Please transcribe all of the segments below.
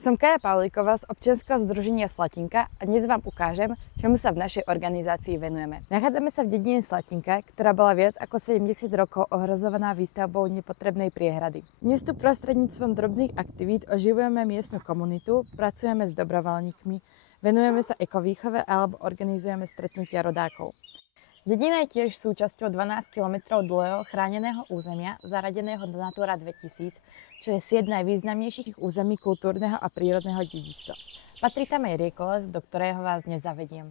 Som Kaja Pavlíková z občianskeho združenia Slatinka a dnes vám ukážem, čomu sa v našej organizácii venujeme. Nachádzame sa v dedine Slatinka, ktorá bola viac ako 70 rokov ohrozovaná výstavbou nepotrebnej priehrady. Dnes tu prostredníctvom drobných aktivít oživujeme miestnu komunitu, pracujeme s dobrovoľníkmi, venujeme sa ekovýchove alebo organizujeme stretnutia rodákov. Dedina je tiež súčasťou 12 km dlhého chráneného územia, zaradeného do Natura 2000, čo je sieť najvýznamnejších území kultúrneho a prírodného dedičstva. Patrí tam aj riekoles, do ktorého vás dnes zavediem.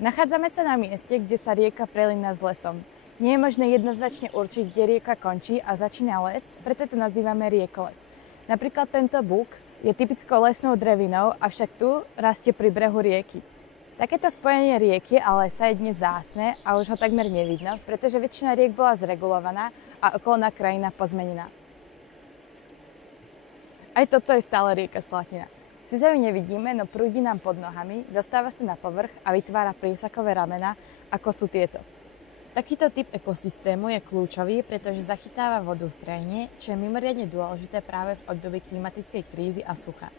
Nachádzame sa na mieste, kde sa rieka prelína s lesom. Nie je možné jednoznačne určiť, kde rieka končí a začína les, preto to nazývame riekoles. Napríklad tento búk je typickou lesnou drevinou, avšak tu rastie pri brehu rieky. Takéto spojenie rieky a lesa je dnes vzácne a už ho takmer nevidno, pretože väčšina riek bola zregulovaná a okolná krajina pozmenená. Aj toto je stále rieka Slatina. Sice ju nevidíme, no prúdi nám pod nohami, dostáva sa na povrch a vytvára priesakové ramená, ako sú tieto. Takýto typ ekosystému je kľúčový, pretože zachytáva vodu v krajine, čo je mimoriadne dôležité práve v období klimatickej krízy a sucha.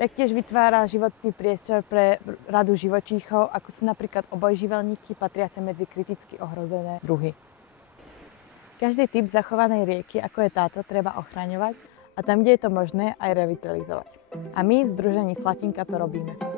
Taktiež vytvára životný priestor pre radu živočíchov, ako sú napríklad obojživelníky patriace medzi kriticky ohrozené druhy. Každý typ zachovanej rieky, ako je táto, treba ochraňovať a tam, kde je to možné, aj revitalizovať. A my v Združení Slatinka to robíme.